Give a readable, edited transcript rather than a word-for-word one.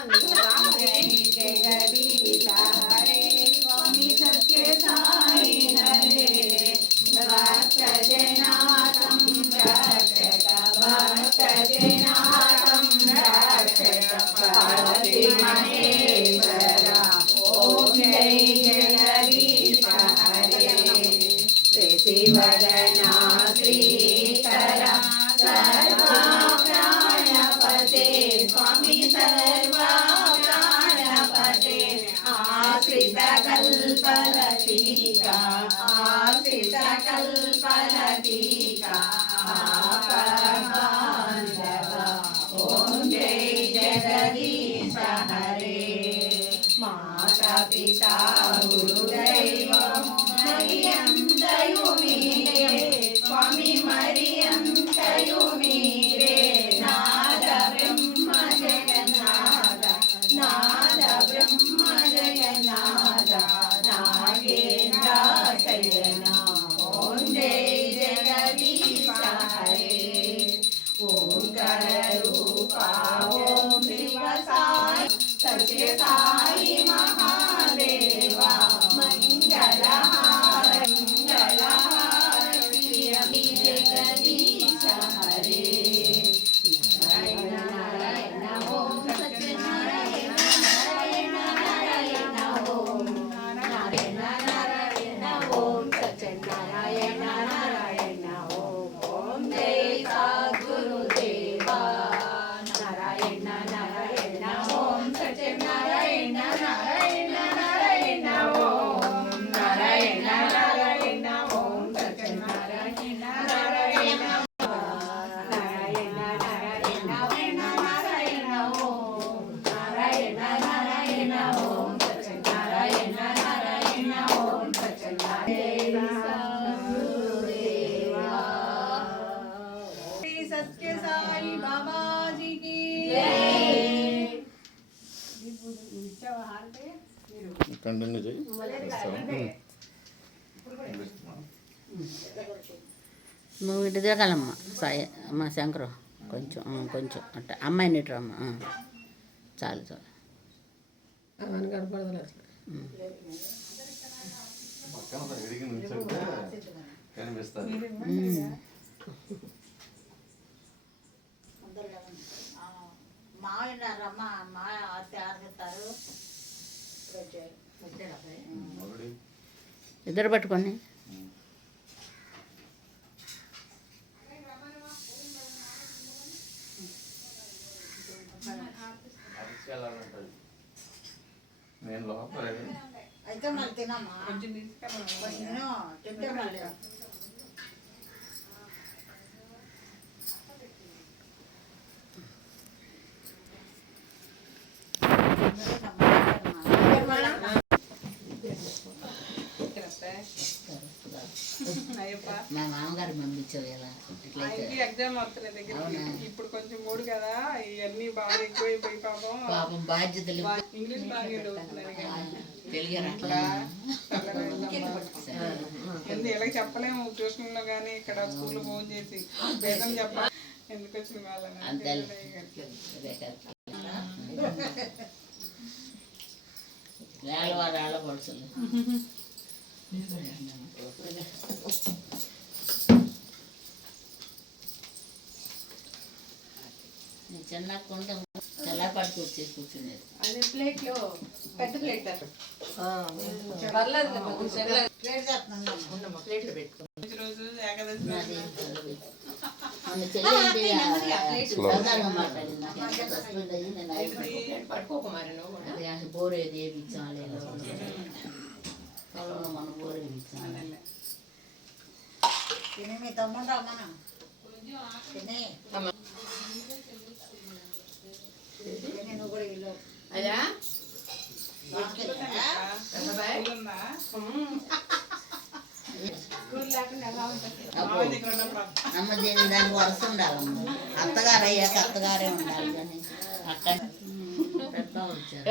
जय जगदीश हरे स्वामी सत्य साई हरे भक्त जनातं रक्षक भक्त जनातं रक्षक पार्वती महेश्वर ओम जय जगदीश हरे श्रीवदना श्रीकर सर्वा प्राणपते स्वामी सर्वा प्राणपते आश्रित कल्पलतिका आश्रित कल्पलतिका आपद्बान्धव ओम जय जगदीश हरे माता पिता गुरुदैवं मरियं स्वामी मरियं तयुमीरे नाद ब्रह्म जगन्नाथ नाद ब्रह्म जगन्नाथ नागेन्द्र शयना ओम जय जगदीश हरे ओंकार रूपा ओम शिव साई सत्य साई महादेवा मंगलहारी जगदीश हरे नारायण नारायण ओम सत्यनारायण नारायण नारायण ओम नारायण नारायण ओम सत्यनारायण नारायण ओम ओम जय सद्गुरुदेवा नारायण नारायण ओम सत्यनारायण नारायण नारायण ओम नारायण नारायण ओम सत्यनारायण नारायण नारायण नारायण नारायण ओम नारायण नारायण ओम सत्यनारायण नारायण ओम सत्यनारायण गुरुदेवा श्री सत्य साई बाबा जी की जय కంటిన్యూ చేయి నువ్వు ఇటు తిరగాలమ్మా సాయి అమ్మ శంకరు కొంచెం కొంచెం అట్ట అమ్మాయిని ఇటు రమ్మ చాలు చాలు పక్కన ఎడిగి నుంచుంటే కనిపిస్తుంది ఇద్దరు పట్టుకొని నేను లోపల అయితే మళ్ళీ తినమ్మా కొంచెం తింటే మళ్ళీ మా మామగారు పంపించావు ఇలా ఎగ్జామ్ వస్తున్నాయి దగ్గర ఇప్పుడు కొంచెం మూడు కదా ఇవన్నీ బాగా ఎక్కువైపోయి పాపం బాధ్యతలు ఇంగ్లీష్ బాగా ఇలా చెప్పలేము ట్యూషన్ లో గానీ ఇక్కడ స్కూల్లో ఫోన్ చేసి భేదం చెప్పాలి ఎందుకు వచ్చిన వాళ్ళని రాళ్ళ పడుచులు చిన్నకుండా చాలా పడి కూర్చేసి కూర్చునేది అదే ప్లేట్ లో పెద్ద ప్లేట్ ప్లేట్లు పెట్టుకో రోజు ఏకాదశి బోర్ ఏది వేయించాలి మన బోర్ వేయించాలి మీ తమ్ముడు రమ్మను నువ్వు కూడా ఇల్లు అయ్యా అమ్మ దీని దానికి వరుస ఉండాలమ్మ అత్తగారు అయ్యాక అత్తగారే ఉండాలి కానీ అక్కడ పెద్ద వచ్చారు